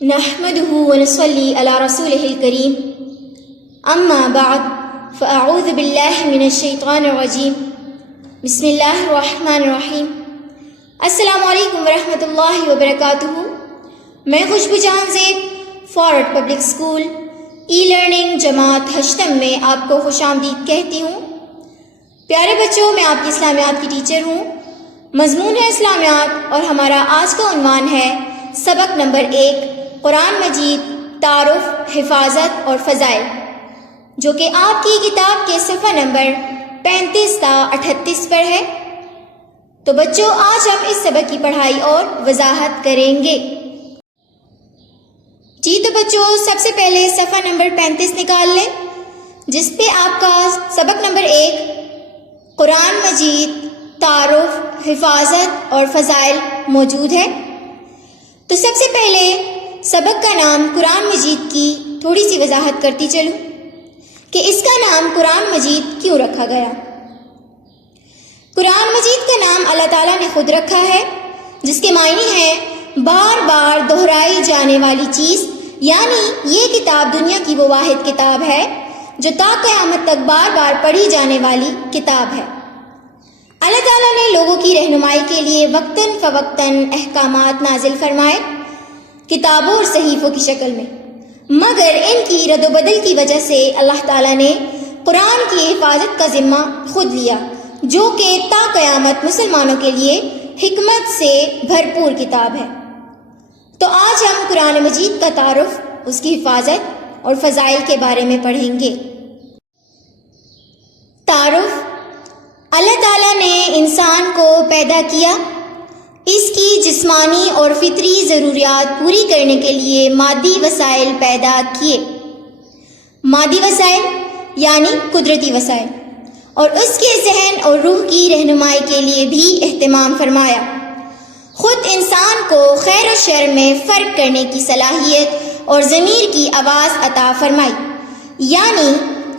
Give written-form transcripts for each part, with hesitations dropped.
نحمده ونصلي على رسوله الكريم اما بعد فاعوذ باللہ من الشیطان الرجیم بسم اللہ الرحمن الرحیم۔ السلام علیکم ورحمۃ اللہ وبرکاتہ۔ میں خوشبو جان زیب forward public school e learning جماعت ہشتم میں آپ کو خوش آمدید کہتی ہوں۔ پیارے بچوں، میں آپ کی اسلامیات کی ٹیچر ہوں۔ مضمون ہے اسلامیات اور ہمارا آج کا عنوان ہے سبق نمبر 1، قرآن مجید، تعارف، حفاظت اور فضائل، جو کہ آپ کی کتاب کے صفحہ نمبر 35 تا 38 پر ہے۔ تو بچوں، آج ہم اس سبق کی پڑھائی اور وضاحت کریں گے۔ جی تو بچوں، سب سے پہلے صفحہ نمبر 35 نکال لیں، جس پہ آپ کا سبق نمبر 1، قرآن مجید، تعارف، حفاظت اور فضائل موجود ہے۔ تو سب سے پہلے سبق کا نام قرآن مجید کی تھوڑی سی وضاحت کرتی چلوں کہ اس کا نام قرآن مجید کیوں رکھا گیا۔ قرآن مجید کا نام اللہ تعالیٰ نے خود رکھا ہے، جس کے معنی ہیں بار بار دہرائی جانے والی چیز، یعنی یہ کتاب دنیا کی وہ واحد کتاب ہے جو تا قیامت تک بار بار پڑھی جانے والی کتاب ہے۔ اللہ تعالیٰ نے لوگوں کی رہنمائی کے لیے وقتاً فوقتاً احکامات نازل فرمائے، کتابوں اور صحیفوں کی شکل میں، مگر ان کی رد و بدل کی وجہ سے اللہ تعالیٰ نے قرآن کی حفاظت کا ذمہ خود لیا، جو کہ تا قیامت مسلمانوں کے لیے حکمت سے بھرپور کتاب ہے۔ تو آج ہم قرآن مجید کا تعارف، اس کی حفاظت اور فضائل کے بارے میں پڑھیں گے۔ تعارف: اللہ تعالیٰ نے انسان کو پیدا کیا، اس کی جسمانی اور فطری ضروریات پوری کرنے کے لیے مادی وسائل پیدا کیے۔ مادی وسائل یعنی قدرتی وسائل، اور اس کے ذہن اور روح کی رہنمائی کے لیے بھی اہتمام فرمایا۔ خود انسان کو خیر و شر میں فرق کرنے کی صلاحیت اور ضمیر کی آواز عطا فرمائی، یعنی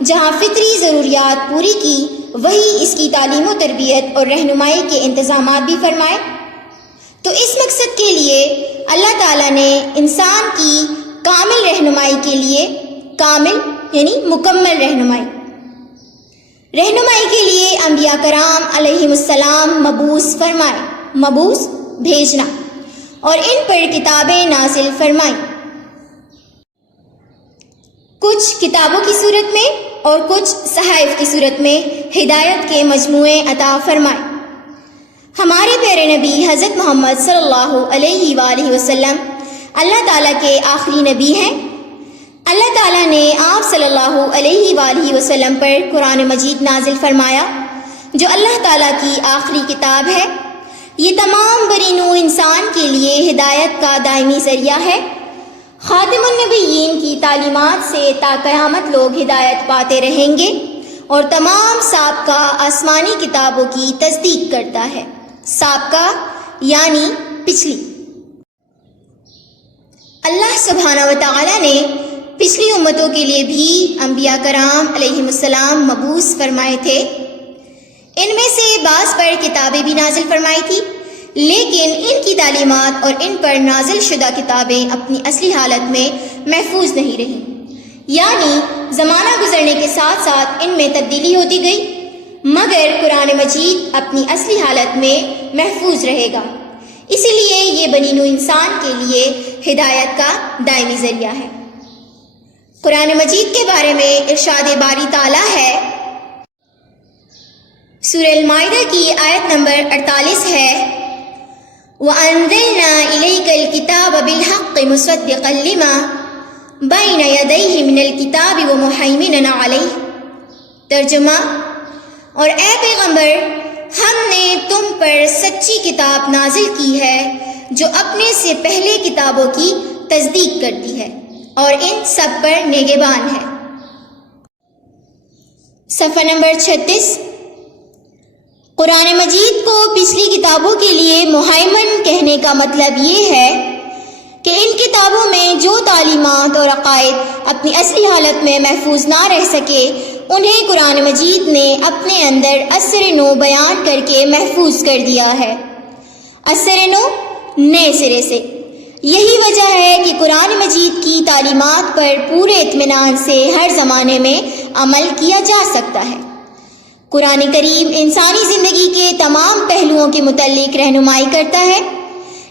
جہاں فطری ضروریات پوری کی، وہی اس کی تعلیم و تربیت اور رہنمائی کے انتظامات بھی فرمائے۔ تو اس مقصد کے لیے اللہ تعالیٰ نے انسان کی کامل رہنمائی کے لیے، کامل یعنی مکمل رہنمائی کے لیے انبیاء کرام علیہم السلام مبعوث فرمائے، مبعوث بھیجنا، اور ان پر کتابیں نازل فرمائیں، کچھ کتابوں کی صورت میں اور کچھ صحائف کی صورت میں ہدایت کے مجموعے عطا فرمائے۔ ہمارے پیارے نبی حضرت محمد صلی اللہ علیہ وآلہ وسلم اللہ تعالیٰ کے آخری نبی ہیں۔ اللہ تعالیٰ نے آپ صلی اللہ علیہ وآلہ وسلم پر قرآن مجید نازل فرمایا، جو اللہ تعالیٰ کی آخری کتاب ہے۔ یہ تمام بری نوع انسان کے لیے ہدایت کا دائمی ذریعہ ہے۔ خاتم النبیین کی تعلیمات سے تا قیامت لوگ ہدایت پاتے رہیں گے، اور تمام سابقہ آسمانی کتابوں کی تصدیق کرتا ہے۔ سابقہ یعنی پچھلی۔ اللہ سبحانہ و تعالیٰ نے پچھلی امتوں کے لیے بھی انبیاء کرام علیہم السلام مبعوث فرمائے تھے۔ ان میں سے بعض پر کتابیں بھی نازل فرمائی تھی، لیکن ان کی تعلیمات اور ان پر نازل شدہ کتابیں اپنی اصلی حالت میں محفوظ نہیں رہیں، یعنی زمانہ گزرنے کے ساتھ ساتھ ان میں تبدیلی ہوتی گئی، مگر قرآن مجید اپنی اصلی حالت میں محفوظ رہے گا۔ اسی لیے یہ بنی نوع انسان کے لیے ہدایت کا دائمی ذریعہ ہے۔ قرآن مجید کے بارے میں ارشاد باری تعالیٰ ہے، سورہ المائدہ کی آیت نمبر 48 ہے، وَأَنزَلْنَا إِلَيْكَ الْكِتَابَ بِالْحَقِّ مُصَدِّقًا لِمَا بَيْنَ يَدَيْهِ مِنَ الْكِتَابِ وَمُهَيْمِنًا عَلَيْهِ۔ ترجمہ: اور اے پیغمبر، ہم نے تم پر سچی کتاب نازل کی ہے جو اپنے سے پہلے کتابوں کی تصدیق کرتی ہے اور ان سب پر نگہبان ہے۔ صفحہ نمبر 36۔ قرآن مجید کو پچھلی کتابوں کے لیے مہیمن کہنے کا مطلب یہ ہے کہ ان کتابوں میں جو تعلیمات اور عقائد اپنی اصلی حالت میں محفوظ نہ رہ سکے، انہیں قرآن مجید نے اپنے اندر اثر نو بیان کر کے محفوظ کر دیا ہے۔ اثر نو، نئے سرے سے، یہی وجہ ہے کہ قرآن مجید کی تعلیمات پر پورے اطمینان سے ہر زمانے میں عمل کیا جا سکتا ہے۔ قرآن کریم انسانی زندگی کے تمام پہلوؤں کے متعلق رہنمائی کرتا ہے۔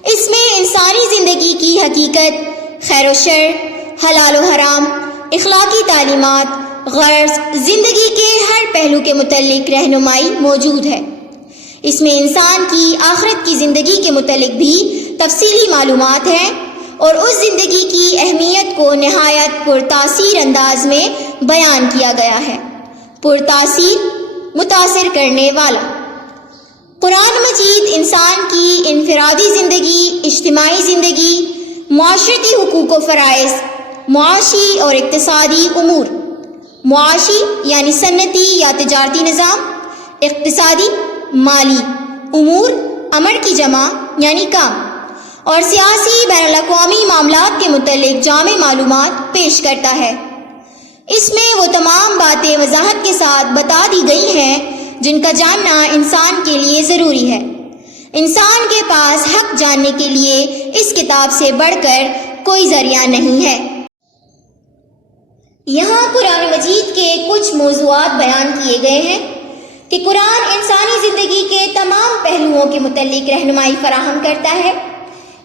اس میں انسانی زندگی کی حقیقت، خیر و شر، حلال و حرام، اخلاقی تعلیمات، غرض، زندگی کے ہر پہلو کے متعلق رہنمائی موجود ہے۔ اس میں انسان کی آخرت کی زندگی کے متعلق بھی تفصیلی معلومات ہیں اور اس زندگی کی اہمیت کو نہایت پرتاثیر انداز میں بیان کیا گیا ہے۔ پرتاثیر، متاثر کرنے والا۔ قرآن مجید انسان کی انفرادی زندگی، اجتماعی زندگی، معاشرتی حقوق و فرائض، معاشی اور اقتصادی امور، معاشی یعنی صنعتی یا تجارتی نظام، اقتصادی مالی امور، امر کی جمع یعنی کام، اور سیاسی بین الاقوامی معاملات کے متعلق جامع معلومات پیش کرتا ہے۔ اس میں وہ تمام باتیں وضاحت کے ساتھ بتا دی گئی ہیں جن کا جاننا انسان کے لیے ضروری ہے۔ انسان کے پاس حق جاننے کے لیے اس کتاب سے بڑھ کر کوئی ذریعہ نہیں ہے۔ یہاں قرآن مجید کے کچھ موضوعات بیان کیے گئے ہیں کہ قرآن انسانی زندگی کے تمام پہلوؤں کے متعلق رہنمائی فراہم کرتا ہے۔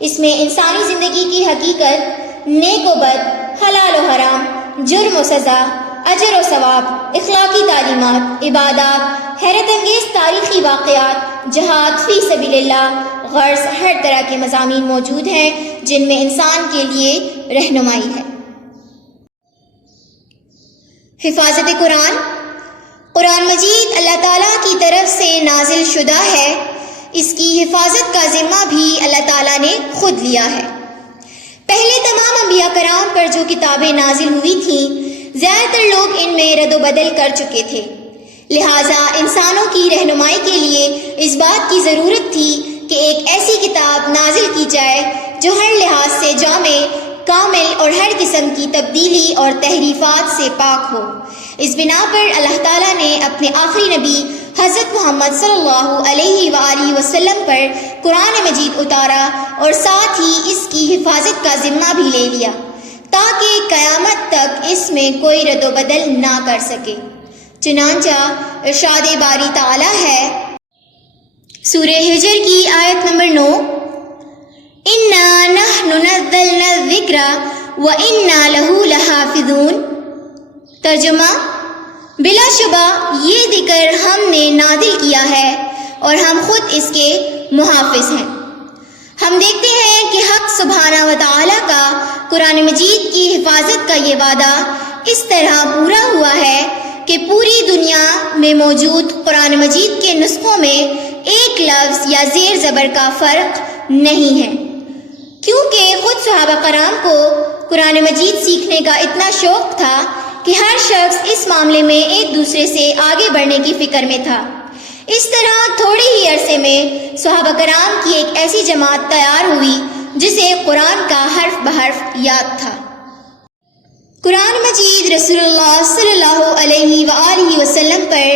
اس میں انسانی زندگی کی حقیقت، نیک و بد، حلال و حرام، جرم و سزا، اجر و ثواب، اخلاقی تعلیمات، عبادات، حیرت انگیز تاریخی واقعات، جہاد فی سبیل اللہ، غرض، ہر طرح کے مضامین موجود ہیں جن میں انسان کے لیے رہنمائی ہے۔ حفاظت قرآن۔ قرآن مجید اللہ تعالیٰ کی طرف سے نازل شدہ ہے۔ اس کی حفاظت کا ذمہ بھی اللہ تعالیٰ نے خود لیا ہے۔ پہلے تمام انبیاء کرام پر جو کتابیں نازل ہوئی تھیں، زیادہ تر لوگ ان میں رد و بدل کر چکے تھے، لہٰذا انسانوں کی رہنمائی کے لیے اس بات کی ضرورت تھی کہ ایک ایسی کتاب نازل کی جائے جو ہر لحاظ سے جامع، کامل اور ہر قسم کی تبدیلی اور تحریفات سے پاک ہو۔ اس بنا پر اللہ تعالیٰ نے اپنے آخری نبی حضرت محمد صلی اللہ علیہ وآلہ وسلم پر قرآن مجید اتارا اور ساتھ ہی اس کی حفاظت کا ذمہ بھی لے لیا تاکہ قیامت تک اس میں کوئی رد و بدل نہ کر سکے۔ چنانچہ ارشاد باری تعالیٰ ہے، سورہ ہجر کی آیت نمبر 9، اِنَّا نَحْنُ نَزَّلْنَا الذِّكْرَ وَإِنَّا لَهُ لَحَافِظُونَ۔ ترجمہ، بلا شبہ یہ ذکر ہم نے نازل کیا ہے اور ہم خود اس کے محافظ ہیں۔ ہم دیکھتے ہیں کہ حق سبحانہ و تعالیٰ کا قرآن مجید کی حفاظت کا یہ وعدہ اس طرح پورا ہوا ہے کہ پوری دنیا میں موجود قرآن مجید کے نسخوں میں ایک لفظ یا زیر زبر کا فرق نہیں ہے، کیونکہ خود صحابہ کرام کو قرآن مجید سیکھنے کا اتنا شوق تھا کہ ہر شخص اس معاملے میں ایک دوسرے سے آگے بڑھنے کی فکر میں تھا۔ اس طرح تھوڑے ہی عرصے میں صحابہ کرام کی ایک ایسی جماعت تیار ہوئی جسے قرآن کا حرف بحرف یاد تھا۔ قرآن مجید رسول اللہ صلی اللہ علیہ وآلہ وسلم پر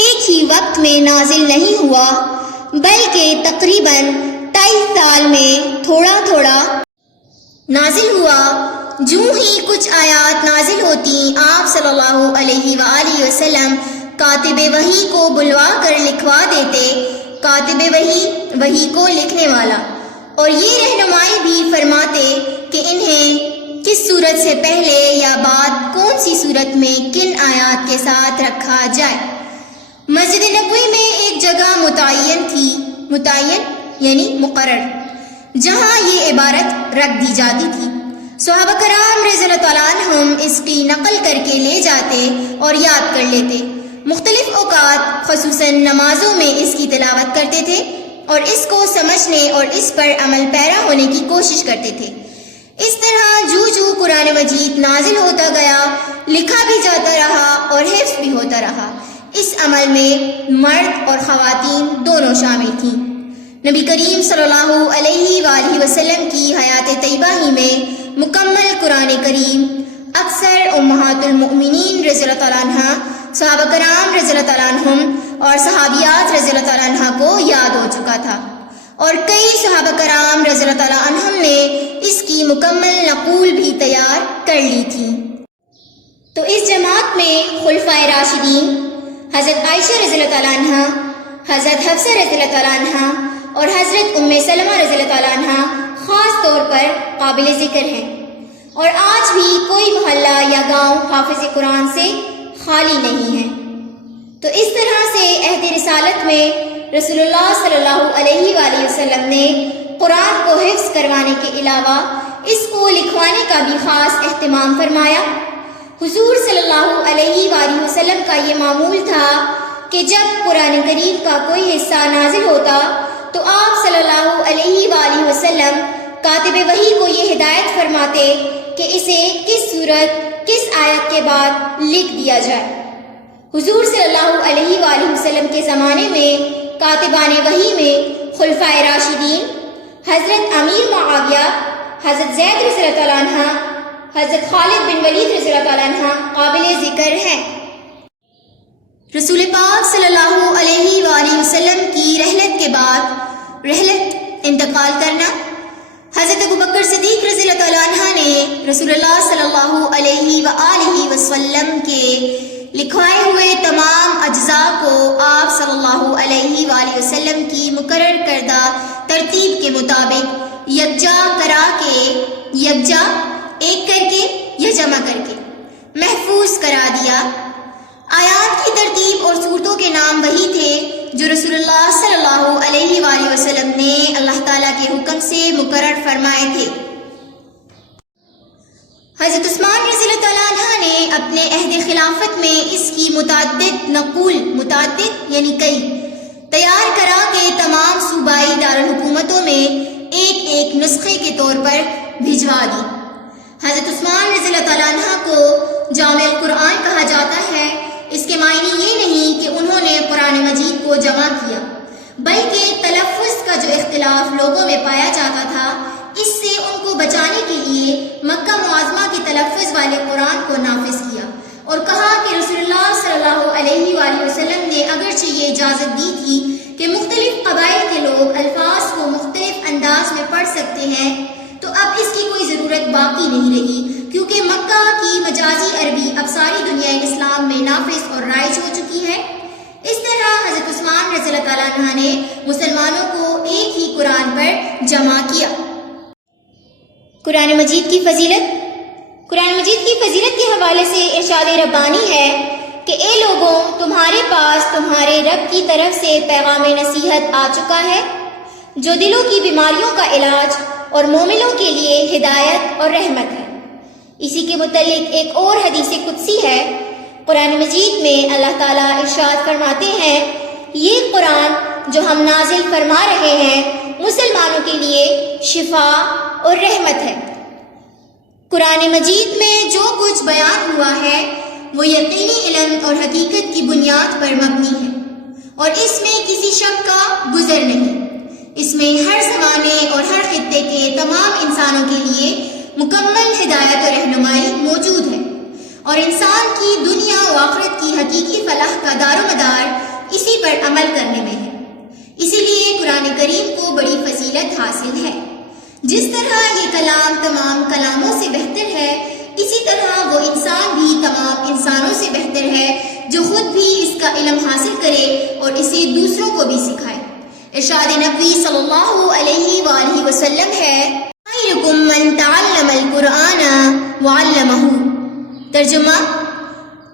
ایک ہی وقت میں نازل نہیں ہوا، بلکہ تقریباً 23 سال میں تھوڑا تھوڑا نازل ہوا۔ جو ہی کچھ آیات نازل ہوتی، آپ صلی اللہ علیہ وآلہ وسلم کاتب وحی کو بلوا کر لکھوا دیتے۔ کاتب وحی کو لکھنے والا، اور یہ رہنمائی بھی فرماتے کہ انہیں کس صورت سے پہلے یا بعد کون سی صورت میں کن آیات کے ساتھ رکھا جائے۔ مسجد نبوی میں ایک جگہ متعین تھی، متعین یعنی مقرر، جہاں یہ عبارت رکھ دی جاتی تھی۔ صحابہ کرام رضی اللہ تعالیٰ عنہم اس کی نقل کر کے لے جاتے اور یاد کر لیتے۔ مختلف اوقات خصوصاً نمازوں میں اس کی تلاوت کرتے تھے اور اس کو سمجھنے اور اس پر عمل پیرا ہونے کی کوشش کرتے تھے۔ اس طرح جو قرآن مجید نازل ہوتا گیا، لکھا بھی جاتا رہا اور حفظ بھی ہوتا رہا۔ اس عمل میں مرد اور خواتین دونوں شامل تھیں۔ نبی کریم صلی اللہ علیہ وآلہ وسلم کی حیات طیبہ ہی میں مکمل قرآن کریم اکثر امہات المؤمنین رضی اللہ تعالیٰ عنہ، صحابہ کرام رضی اللہ تعالیٰ عنہم اور صحابیات رضی اللہ تعالیٰ عنہ کو یاد ہو چکا تھا۔ اور کئی صحابہ کرام رضی اللہ تعالیٰ عنہم نے اس کی مکمل نقول بھی تیار کر لی تھی۔ تو اس جماعت میں خلفائے راشدین حضرت عائشہ رضی اللہ تعالیٰ عنہ، حضرت حفصہ رضی اللہ تعالیٰ عنہ اور حضرت ام سلمہ رضی اللہ تعالیٰ عنہ خاص طور پر قابل ذکر ہیں، اور آج بھی کوئی محلہ یا گاؤں حافظ قرآن سے خالی نہیں ہے۔ تو اس طرح سے عہد رسالت میں رسول اللہ صلی اللہ علیہ وآلہ وسلم نے قرآن کو حفظ کروانے کے علاوہ اس کو لکھوانے کا بھی خاص اہتمام فرمایا۔ حضور صلی اللہ علیہ وآلہ وسلم کا یہ معمول تھا کہ جب قرآن کریم کا کوئی حصہ نازل ہوتا تو آپ صلی اللہ علیہ وآلہ وسلم کاتب وحی کو یہ ہدایت فرماتے کہ اسے کس صورت کس آیت کے بعد لکھ دیا جائے۔ حضور صلی اللہ علیہ وآلہ وسلم کے زمانے میں کاتبان وحی میں خلفائے راشدین حضرت امیر معاویہ، حضرت زید رضی اللہ تعالیٰ عنہ، حضرت خالد بن ولید رضی اللہ تعالیٰ عنہ قابل ذکر ہیں۔ رسول پاک صلی اللہ علیہ وآلہ وسلم کی رحلت کے بعد انتقال کرنا، حضرت ابوبکر صدیق رضی اللہ تعالیٰ عنہ نے رسول اللہ صلی اللہ علیہ وآلہ وسلم کے لکھوائے ہوئے تمام اجزاء کو آپ صلی اللہ علیہ وآلہ وسلم کی مقرر کردہ ترتیب کے مطابق یکجا ایک کر کے یا جمع کر کے محفوظ کرا دیا۔ آیات کی ترتیب اور صورتوں کے نام وہی تھے جو رسول اللہ صلی اللہ علیہ وآلہ وسلم نے اللہ تعالیٰ کے حکم سے مقرر فرمائے تھے۔ حضرت عثمان رضی اللہ تعالیٰ عنہ نے اپنے عہد خلافت میں اس کی متعدد یعنی کئی تیار کرا کے تمام صوبائی دارالحکومتوں میں ایک ایک نسخے کے طور پر بھجوا دی۔ حضرت عثمان رضی اللہ تعالیٰ عنہ کو جامع القرآن کہا جاتا ہے۔ اس کے معنی یہ نہیں کہ انہوں نے قرآن مجید کو جمع کیا، بلکہ تلفظ کا جو اختلاف لوگوں میں پایا جاتا تھا اس سے ان کو بچانے کے لیے مکہ معظمہ کے تلفظ والے قرآن کو نافذ کیا، اور کہا کہ رسول اللہ صلی اللہ علیہ وآلہ وسلم نے اگرچہ یہ اجازت دی تھی کہ مختلف قبائل کے لوگ الفاظ کو مختلف انداز میں پڑھ سکتے ہیں، تو اب اس کی کوئی ضرورت باقی نہیں رہی، کیونکہ مکہ کی مجازی عربی اب ساری دنیا اسلام میں نافذ اور رائج ہو چکی ہے۔ اس طرح حضرت عثمان رضی اللہ تعالیٰ عنہ نے مسلمانوں کو ایک ہی قرآن پر جمع کیا۔ قرآن مجید کی فضیلت کے حوالے سے ارشاد ربانی ہے کہ اے لوگوں، تمہارے پاس تمہارے رب کی طرف سے پیغام نصیحت آ چکا ہے جو دلوں کی بیماریوں کا علاج اور مومنوں کے لیے ہدایت اور رحمت ہے۔ اسی کے متعلق ایک اور حدیث قدسی ہے۔ قرآن مجید میں اللہ تعالیٰ ارشاد فرماتے ہیں، یہ قرآن جو ہم نازل فرما رہے ہیں مسلمانوں کے لیے شفا اور رحمت ہے۔ قرآن مجید میں جو کچھ بیان ہوا ہے وہ یقینی علم اور حقیقت کی بنیاد پر مبنی ہے، اور اس میں کسی شک کا گزر نہیں۔ اس میں ہر زمانے اور ہر خطے کے تمام انسانوں کے لیے مکمل ہدایت اور رہنمائی موجود ہے، اور انسان کی دنیا و آخرت کی حقیقی فلاح کا دار و مدار اسی پر عمل کرنے میں ہے۔ اسی لیے قرآن کریم کو بڑی فضیلت حاصل ہے۔ جس طرح یہ کلام تمام کلاموں سے بہتر ہے، اسی طرح وہ انسان بھی تمام انسانوں سے بہتر ہے جو خود بھی اس کا علم حاصل کرے اور اسے دوسروں کو بھی سکھائے۔ ارشاد نبوی صلی اللہ علیہ وآلہ وسلم ہے، خیرکم من تعلم القرآن وعلمہ۔ ترجمہ،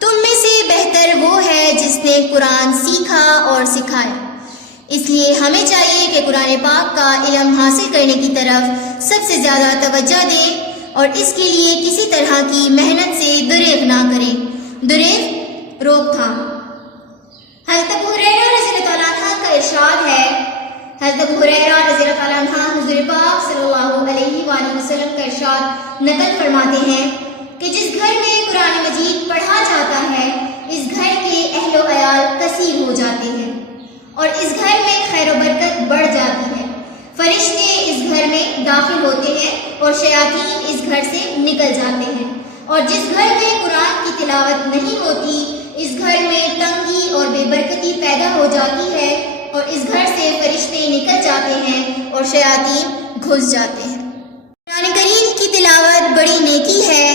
تم میں سے بہتر وہ ہے جس نے قرآن سیکھا اور سکھایا۔ اس لیے ہمیں چاہیے کہ قرآن پاک کا علم حاصل کرنے کی طرف سب سے زیادہ توجہ دیں اور اس کے لیے کسی طرح کی محنت سے دریغ نہ کریں۔ دریغ روک تھام۔ حضرت ابو ہریرہ رضی اللہ تعالیٰ عنہ کا ارشاد ہے، حضرت ابو ہریرہ رضی اللہ تعالیٰ عنہ حضور پاک صلی اللہ علیہ وآلہ وسلم کا ارشاد نقل فرماتے ہیں کہ جس گھر میں قرآن مجید پڑھا جاتا ہے اس گھر کے اہل و عیال کثیر ہو جاتے ہیں، اور اس گھر میں خیر و برکت بڑھ جاتی ہے۔ فرشتے اس گھر میں داخل ہوتے ہیں اور شیاطین اس گھر سے نکل جاتے ہیں، اور جس گھر میں قرآن کی تلاوت نہیں ہوتی اس گھر میں تنگی اور بے برکتی پیدا ہو جاتی ہے، اور اس گھر سے فرشتے نکل جاتے ہیں اور شیاطین گھس جاتے ہیں۔ قرآن کریم کی تلاوت بڑی نیکی ہے،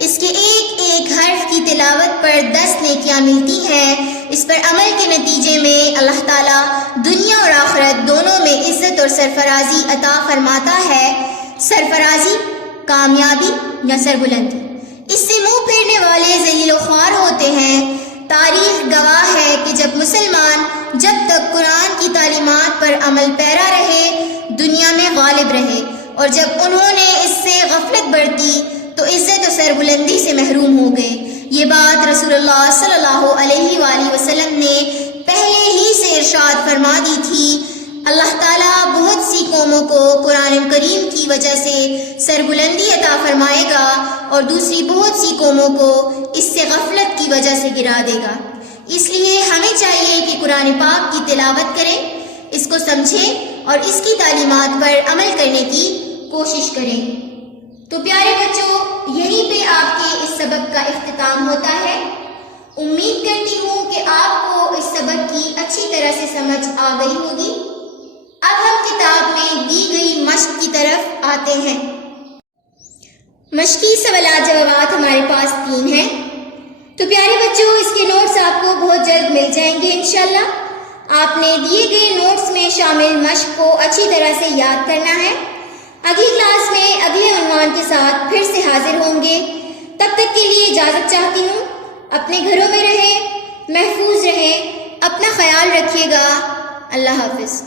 اس کے ایک ایک حرف کی تلاوت پر 10 نیکیاں ملتی ہیں۔ اس پر عمل کے نتیجے میں اللہ تعالیٰ دنیا اور آخرت دونوں میں عزت اور سرفرازی عطا فرماتا ہے۔ سرفرازی، کامیابی یا سربلندی۔ اس سے منہ پھیرنے والے ذلیل و خوار ہوتے ہیں۔ تاریخ گواہ ہے کہ جب مسلمان جب تک قرآن کی تعلیمات پر عمل پیرا رہے، دنیا میں غالب رہے، اور جب انہوں نے اس سے غفلت برتی تو عزت و سربلندی سے محروم ہو گئے۔ یہ بات رسول اللہ صلی اللہ علیہ وآلہ وسلم نے پہلے ہی سے ارشاد فرما دی تھی۔ اللہ تعالیٰ بہت سی قوموں کو قرآن کریم کی وجہ سے سربلندی عطا فرمائے گا اور دوسری بہت سی قوموں کو اس سے غفلت کی وجہ سے گرا دے گا۔ اس لیے ہمیں چاہیے کہ قرآن پاک کی تلاوت کریں، اس کو سمجھیں اور اس کی تعلیمات پر عمل کرنے کی کوشش کریں۔ تو پیارے بچوں، یہیں پہ آپ کے اس سبق کا اختتام ہوتا ہے۔ امید کرتی ہوں کہ آپ کو اس سبق کی اچھی طرح سے سمجھ آ گئی ہوگی۔ اب ہم کتاب میں دی گئی مشق کی طرف آتے ہیں۔ مشقی سوالات جوابات ہمارے پاس 3 ہیں۔ تو پیارے بچوں، اس کے نوٹس آپ کو بہت جلد مل جائیں گے انشاءاللہ۔ آپ نے دیے گئے نوٹس میں شامل مشق کو اچھی طرح سے یاد کرنا ہے۔ اگلی کلاس میں اگلے عنوان کے ساتھ پھر سے حاضر ہوں گے۔ تب تک کے لیے اجازت چاہتی ہوں۔ اپنے گھروں میں رہیں، محفوظ رہیں، اپنا خیال رکھیے گا۔ اللہ حافظ۔